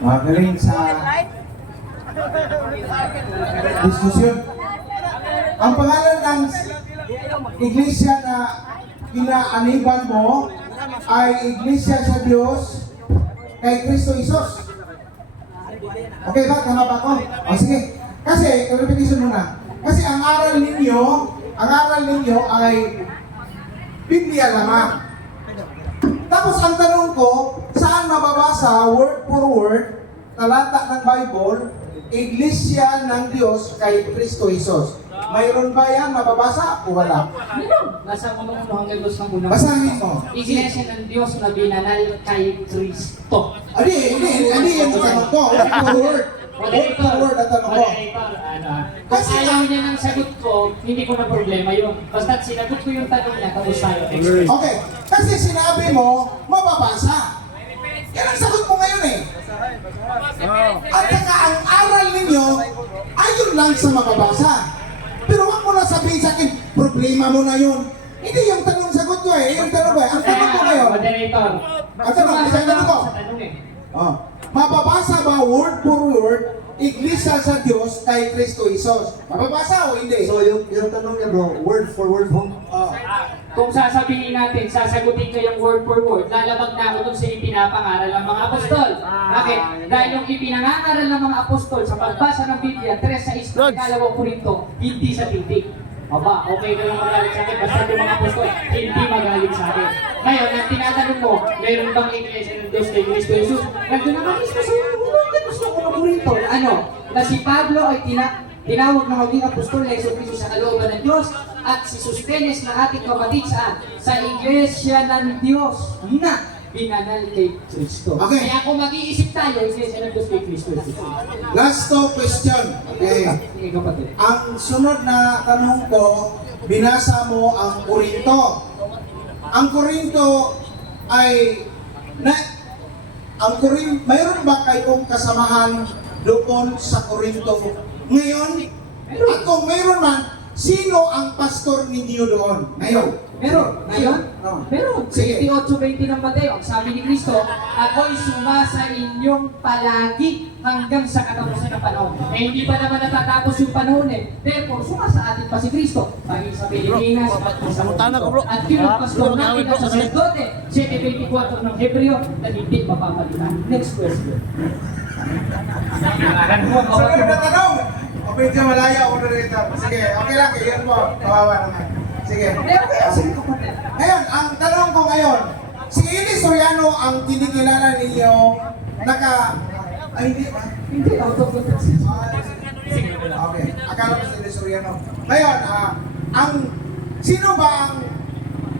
Magaling sa diskusyon. Ang pangalan ng iglesia na inaaniban mo ay Iglesia sa Diyos kay Kristo Isos. Okay ba? Tama ba ako? O sige. Kasi, repetition muna. Kasi ang aral ninyo ay Biblia lamang. Tapos ang tanong ko, saan mababasa word for word, talata ng Bible, Iglesia ng Diyos kay Kristo Jesus? Mayroon ba yan mababasa o wala? Meron. Nasa unang hanggang dos ng unang. Basahin mo. Iglesia ng Diyos na binanal kay Kristo. Hindi yan sa tanong ko. Word for word. Word for word ang tanong ko. Kung ayaw niya ng sagot ko, hindi ko na problema yun. Basta't sinagot ko yung tanong niya, tapos tayo. Okay. Kasi sinabi mo, mababasa. Yan ang sagot mo ngayon eh. At saka ang aral ninyo, ayun lang sa mababasa. Pero wag mo na sabihin sa akin, problema mo na yun. Hindi yung tanong-sagot ko eh. Yung tanong ko eh. Ang tanong ko ngayon. Moderator. Ang tanong ko. Oh. Mababasa ba word for word, Iglesia sa Diyos kay Kristo Jesus? Mababasa o hindi? So yung tanong niya bro, word for word mo. Kung sasabihin natin, sasagutin ko yung word for word, lalabag na ako dun sa ipinapangaral ng mga apostol. Bakit? Dahil yung ipinangangaral ng mga apostol sa pagbasa ng Biblia, 3:6 ng ikalawang Korinto, hindi sa titik. Aba, okay ka lang magalit sa akin, basta yung mga apostol, hindi magalit sa akin. Ngayon, ang tinatanong mo, meron bang iglesia ng Diyos kay Kristo Jesus? Nandun naman mismo sa gusto ko ng Korinto, na ano, na si Pablo ay tinawag na maging apostol na Yesu Cristo sa kalooban ng Diyos at si Sostenes na ating kapatid sa iglesia ng Diyos na binanal kay Kristo. Okay. Kaya kung mag-iisip tayo, iglesia ng Diyos kay Kristo. Last question. Okay. Sige kapatid. Ang sunod na tanong ko, binasa mo ang Korinto. Ang Korinto ay mayroon ba kayong kasamahan doon sa Korinto ngayon? At kung mayroon man, sino ang pastor ninyo doon ngayon? Meron. Ngayon? Oh. Meron. Sige. 28:20 ng Mateo, ang sabi ni Kristo, ako'y sumasa inyong palagi hanggang sa katapusan ng panahon. Eh, hindi pa naman natatapos yung panahon eh. Therefore, sumasa atin pa si Kristo. Paging sa Pilipinas, sa mundo. At pinagpastor natin ang sacerdote, 7:24 ng Hebreo, na hindi mapapalitan. Next question. Sunod na tanong! O medyo malaya ako dito. Sige, okay lang. Iyan mo. Kawawa naman. Sige. Sige kapatid. Ngayon, ang tanong ko ngayon, si Eli Soriano ang kinikilala ninyo ay hindi ba? Hindi, out of context. Okay, akala ko si Eli Soriano. Ngayon, sino ba ang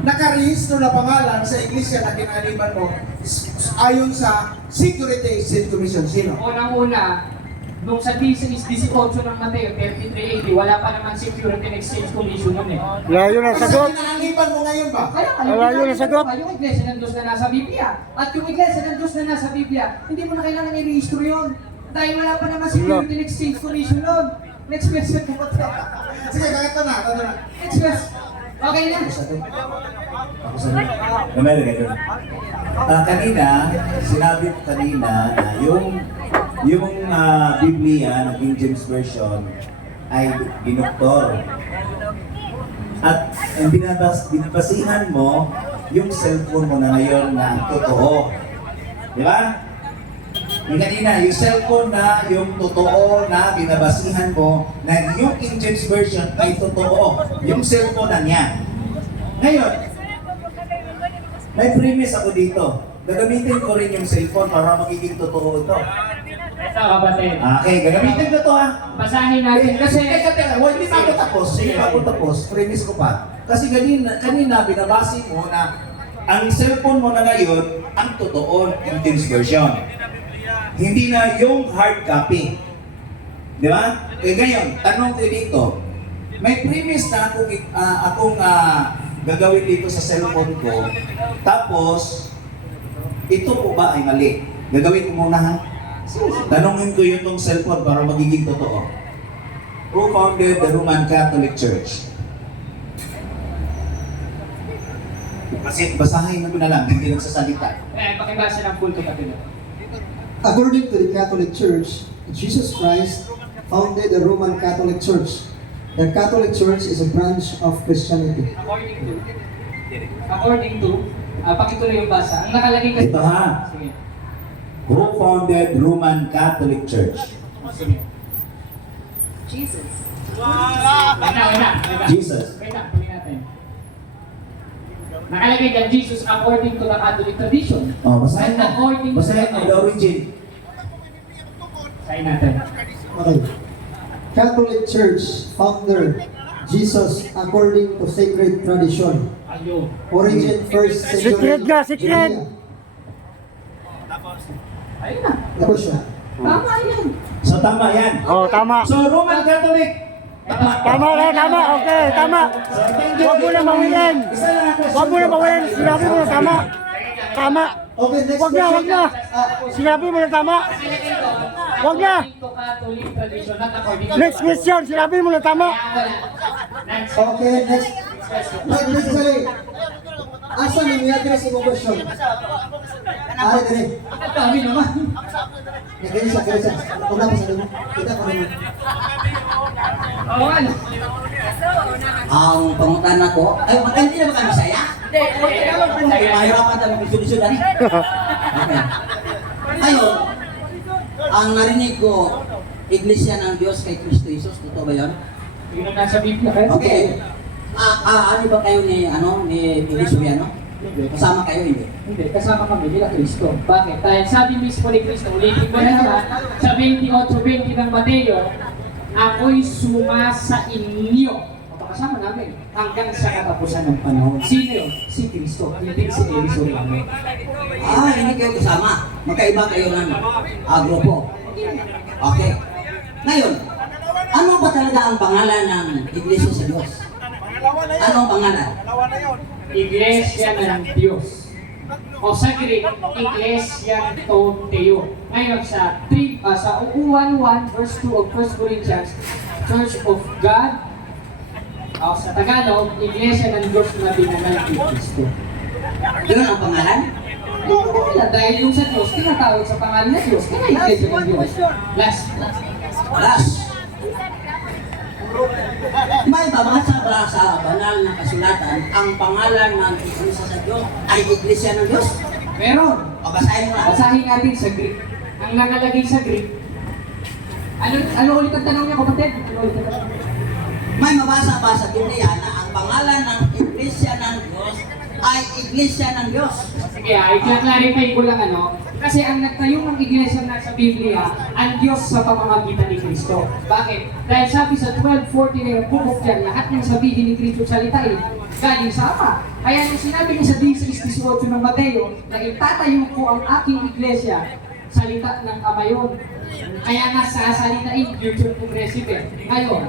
nakarehistro na pangalan sa iglesia na kinaliban mo ayon sa Security Exchange Commission? Sino? Unang-una, nung sa thesis 18 ng Mateo, 33:80, wala pa naman Security and Exchange Commission nun eh. Layo na Kasi sagot. kinaliban mo ngayon ba? Kaya Wala yun ang sagot. yung iglesia ng Diyos na nasa Biblia. At yung iglesia ng Diyos na nasa Biblia, hindi mo na kailangan i-rehistro yun. Dahil wala pa naman Security and Exchange Commission nun. Next question ko po. Sige, ito na. Next question. Okay na. Kanina, sinabi ko kanina na yung Biblia ng King James Version ay dinoktor. At ang binabasihan mo yung cellphone mo na ngayon na totoo. Di ba? Yung kanina, yung cellphone na yung totoo na binabasihan mo na yung King James Version ay totoo. Yung cellphone na niya. Ngayon, may premise ako dito. Gagamitin ko rin yung cellphone para magiging totoo ito. Ito kapatid. Okay, gagamitin ko to ha. Basahin natin kasi... Teka, hindi pa ako tapos. Hindi pa ako tapos. Premise ko pa. Kasi kanina binabasi mo na ang cellphone mo na ngayon, ang totoo King James Version. Hindi na yung hard copy. Di ba? Kaya ngayon, tanong ko dito, may premise na akong gagawin dito sa cellphone ko, tapos, ito po ba ay mali? Gagawin ko muna ha? Tanongin ko yung tong cellphone para magiging totoo. Who founded the Roman Catholic Church? Kasi basahin mo na lang, hindi nagsasalita. Pakibasa ng full kapatid. According to the Catholic Church, Jesus Christ founded the Roman Catholic Church. The Catholic Church is a branch of Christianity. According to, pakituloy yung basa. Ang nakalagay kasi... Ito ha. Sige. Who founded Roman Catholic Church? Sige. Jesus. Wait na. Jesus. Wait na, tuloy natin. Nakalagay dyan, Jesus according to the Catholic tradition. Oh, basahin And mo. according to Basahin mo, the origin. Basahin natin. Okay. Catholic Church founder Jesus according to sacred tradition. Ayun. Origin first century. Secret nga, secret. Judea. Ayun na. The question. Tama yan. So tama yan. Oh, tama. So Roman Catholic. Tama na, tama. Okay, tama. So thank you. Huwag mo na mawilin. Isa lang ang question. Huwag mo na mawilin. Sinabi mo na tama. Tama. Okay, next Huwag na, question. huwag na. Sinabi mo na tama. Huwag na. According to Catholic tradition, not according to... Next question. Sinabi mo na tama. Kaya wala. Next. Okay, next. Next sorry. Asa ni address mo question? Ari dire. Ang dami naman. Naging sa kaya. Una pa sa dimo. Kita ko naman. Oo, ano? Ang pangutan ako, ay, hindi na ba kami saya? Ay, mahirapan tayo magsusunod ani. Okay. Ayun, ang narinig ko, Iglesia ng Diyos kay Kristo Jesus, totoo ba yun? Yun ang nasa Biblia. Kaya Okay. Ano ba kayo ni Elisuriano? Kasama kayo, hindi? Hindi, kasama kami nila Kristo. Bakit? Dahil sabi mismo ni Kristo, ulitin ko na naman, sa 28:20 ng Mateo, ako'y sumasa inyo. Kasama namin hanggang sa katapusan ng panahon. Sino yun? Si Kristo, hindi si Elisuriano. Hindi kayo kasama. Magkaiba kayo ng grupo. Okay. Ngayon, ano ba talaga ang pangalan ng Iglesia sa Diyos? Ano ang pangalan? Iglesia ng Diyos. O sa Greek, Iglesia Toteo. Ngayon sa 1:1 verse 2 of 1 Corinthians, Church of God. O sa Tagalog, Iglesia ng Diyos na binanal ni Kristo. Yun ang pangalan? Dahil yung sa Diyos, tinatawag sa pangalan ng Diyos. Kaya Iglesia ng Diyos. Last. May babasa ba sa banal na kasulatan ang pangalan ng Iglesia sa Diyos ay Iglesia ng Diyos? Meron. O basahin mo na. Basahin natin sa Greek. Ang nakalagay sa Greek. Ano ulit ang tanong niya, kapatid? Ano ulit ang tanong? May mabasa ba sa Biblia na ang pangalan ng Iglesia ng Diyos ay Iglesia ng Diyos? Sige, i-clarify ko lang kasi ang nagtayo ng iglesia na sa Biblia, ang Diyos sa pamamagitan ni Kristo. Bakit? Dahil sabi sa 12:40 ng Book of John, lahat ng sabihin ni Kristo salitain, galing sa Ama. Kaya nung sinabi niya sa 16:18 ng Mateo, na itatayo ko ang aking iglesia, salita ng Ama yun. Kaya nga sasalitain, future progressive Ngayon,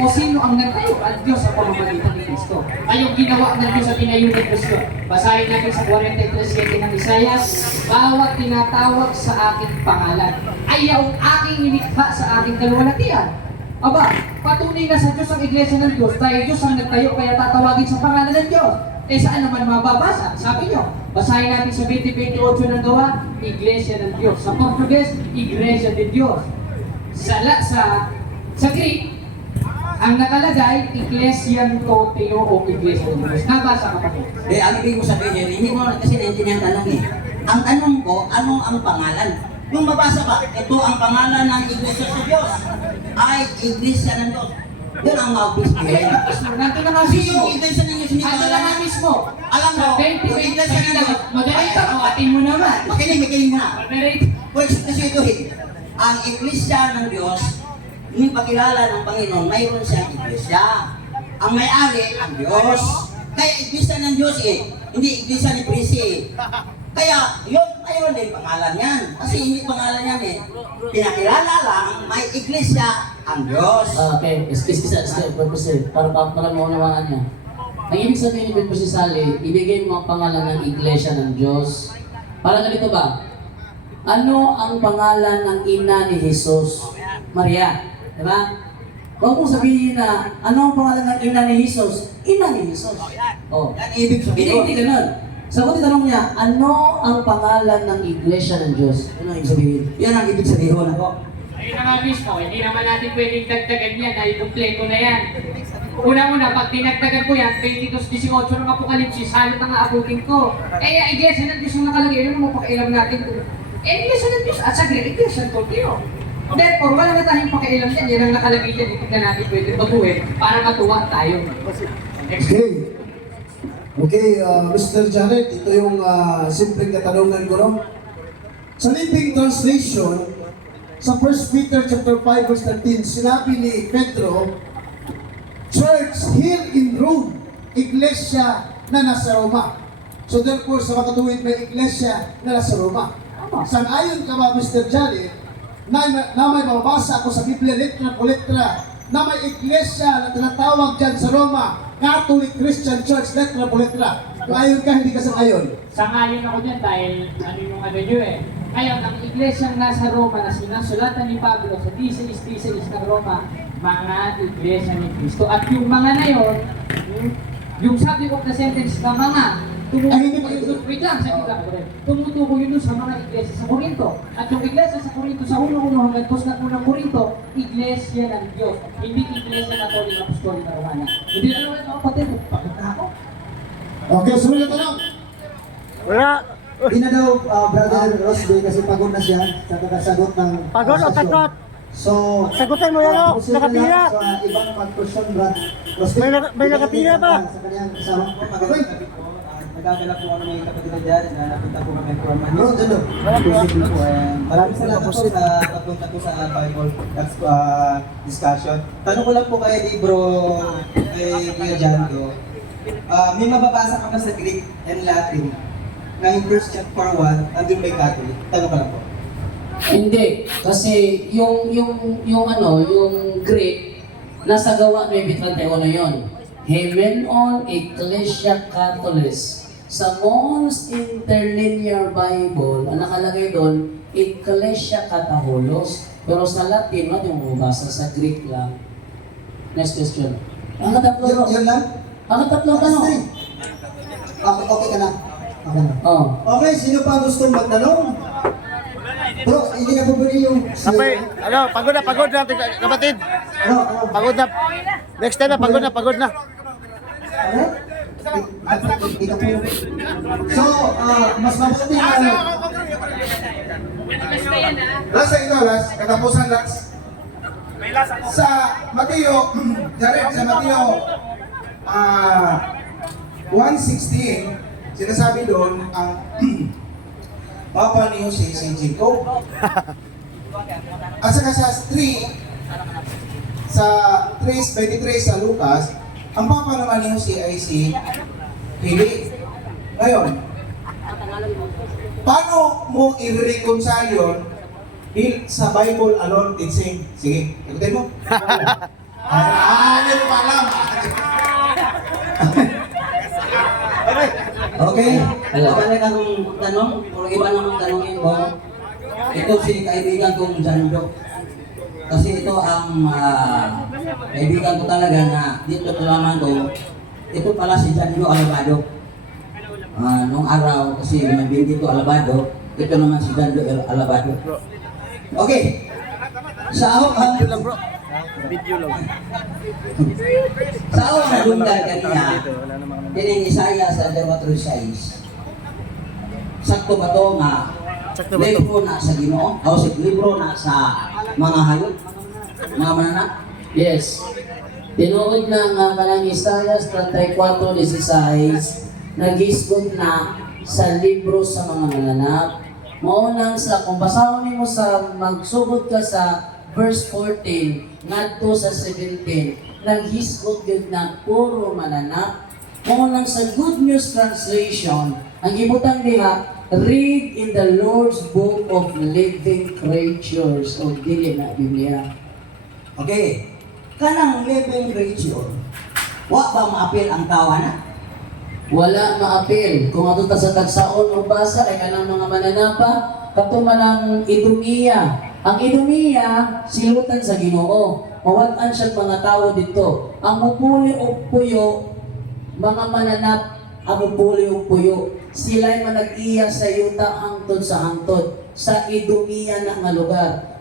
o sino ang nagtayo? Ang Diyos sa pamamagitan ni Kristo. Ayong ginawa ng Diyos sa tinayo ni Kristo. Basahin natin sa 43:7 ng Isaias, bawat tinatawag sa aking pangalan ay ang aking nilikha sa aking kaluwalhatian. Aba, patunay na sa Diyos ang iglesia ng Diyos dahil Diyos ang nagtayo kaya tatawagin sa pangalan ng Diyos. Saan naman mababasa? Sabi nyo, basahin natin sa 20:28 ng Gawa, Iglesia ng Diyos. Sa Portuguese, Iglesia de Dios. Sa Greek, ang nakalagay, Iglesia Toteo o Iglesia ng Diyos. Nabasa ka pa po? Ang ibig mo sabihin, hindi mo kasi naintindihan ang tanong Ang tanong ko, ano ang pangalan? Yung mabasa ba, ito ang pangalan ng Iglesia sa Diyos ay Iglesia ng Diyos. Yun ang mabis Okay, nandun na nga Kasi mismo. yung Iglesia ng Diyos, hindi Ano na nga mismo? Alam mo, Sa 20, yung Iglesia ng Diyos, Moderate ako, atin mo naman. makinig mo na. Moderate. Pwede kasi ito ang Iglesia ng Diyos, yung pagkilala ng Panginoon, mayroon siyang Iglesia. Ang may-ari, ang Diyos. Kaya Iglesia ng Diyos hindi Iglesia ni Prisi Kaya yun, mayroon din pangalan yan. Kasi hindi pangalan yan Pinakilala lang, may Iglesia ang Diyos. Okay, excuse para maunawaan niya. Ang ibig sabihin ni Pwede Sally, ibigay mo ang pangalan ng Iglesia ng Diyos. Para ganito ba? Ano ang pangalan ng ina ni Jesus? Maria. Diba? Huwag mong sabihin na, ano ang pangalan ng ina ni Jesus? Ina ni Jesus. Oh. Yan ibig Hindi, sabihin. hindi ganun. Sagutin tanong niya, ano ang pangalan ng Iglesia ng Diyos? Ano ang ibig sabihin? Yan ang ibig sabihin ako. Ayun na nga mismo, hindi naman natin pwedeng dagdagan yan, ay kumpleto na yan. Unang-una, pag dinagdagan ko yan, 22:18 ng Apokalipsis, halot ang aabutin ko. Iglesia ng Diyos yung nakalagay, ano mo pakialam natin ko? Iglesia ng Diyos, at sa Greek, Iglesia ng Tokyo. Therefore, wala na tayong pakialam yan, yan ang nakalagay dyan, hindi na natin pwede baguhin para matuwa tayo. Next. Okay. Okay, Mr. Jared, ito yung simpleng katanungan ko, no? Sa Living Translation, sa 1 Peter chapter 5 verse 13, sinabi ni Pedro, Church here in Rome, iglesia na nasa Roma. So therefore, sa makatuwid may iglesia na nasa Roma. Sang-ayon ka ba, Mr. Jared, na may mababasa ako sa Biblia, letra po letra, na may iglesia na tinatawag dyan sa Roma, Catholic Christian Church, letra po letra. Ayon ka, hindi ka sang-ayon. Sangayon ako dyan dahil ano yung ano nyo eh. Ngayon, ang iglesyang nasa Roma na sinasulatan ni Pablo sa Thesis ng Roma, mga iglesia ni Cristo. At yung mga na yun, yung subject of the sentence na mga, tumutubo yun, wait lang, tumutubo yun sa mga iglesia sa Corinto. At yung iglesia sa Corinto, sa unang-unang hanggang post na unang Corinto, iglesia ng Diyos, hindi iglesia na Catholic Apostolic na Romana. Hindi na naman ako pati, pagod na ako. Okay, sunod na tanong. Wala. Hindi na daw, Brother Rosby, kasi pagod na siya sa kakasagot ng... Pagod o takot? So, Sagutin mo yan, o. proceed na Nakapila. lang sa ibang mag-question, Brad Rosby. May nakapila ba? Sa kanyang kasama. Okay. Nagagala po kami ng kapatid na dyan na napunta po kami for Manila. No, dyan daw. Maraming salamat po sa pagpunta po sa Bible discussion. Tanong ko lang po kay Libro kay Kuya Jango. May mababasa ka ba sa Greek and Latin na yung verse chapter 1 andun may Catholic? Tanong ko lang po. Hindi, kasi yung Greek, nasa gawa 9:31 yun. Hemenon Ecclesia Catholis. Sa Mons Interlinear Bible, ang nakalagay doon, Ecclesia Catholos. Pero sa Latin, no, yung mabasa sa Greek lang. Next question. Ang katatlo, Yun lang? ang katatlo tanong. Okay ka na? Okay na. Oh. Okay, sino pa gusto magtanong? Bro, hindi na bubuli yung... Kapay, pagod na, kapatid. Ano? Pagod na. Next time na, pagod na. Ano? So, mas mabuti na... Last ito, last. Katapusan, last. Sa Mateo, Jared, sa Mateo 1:16, sinasabi doon ang Papa ni Jose si Jacob. At saka sa 3:23 sa Lucas, ang Papa naman ni Jose ay si Hili. Ngayon, paano mo i-reconcile yun sa Bible alone teaching? Sige, ikutin mo. Hindi mo pa alam. Okay, balik akong tanong, kung iba namang tanongin ko, ito si kaibigan kong Jando. Kasi ito ang kaibigan ko talaga na dito nalaman ko, ito pala si Jando Alabado. Nung araw, kasi nabindi ko Alabado, ito naman si Jando Alabado. Okay, sa ako sa ako na dundan kanina, yan ang Isaiah sa 4:6. Sakto ba ito nga libro na sa Ginoo? O si libro na sa mga hayop? Mga manana? Yes. Tinuod na nga kanang Isaiah 34:16, nagisgot na sa libro sa mga mananap. Maunang sa, kung basahon mo sa, magsugod ka sa verse 14, ngadto sa 17, naghisgot yun na puro mananap. Maunang sa Good News Translation, ang ibutang diha, read in the Lord's Book of Living Creatures, o dili na Biblia. Okay. Kanang living creature, wa ba maapil ang tawa na? Wala maapil. Kung ato ta sa tagsaon o basa ay kanang mga mananapa, katuman ang Idumiya. Ang Idumiya, silutan sa Ginoo. Mawat-an siya mga tao dito. Ang mupuli o puyo, mga mananap ang pulo puyo. Sila'y manag-iya sa yuta hangtod sa hangtod, sa idumiya na nga lugar.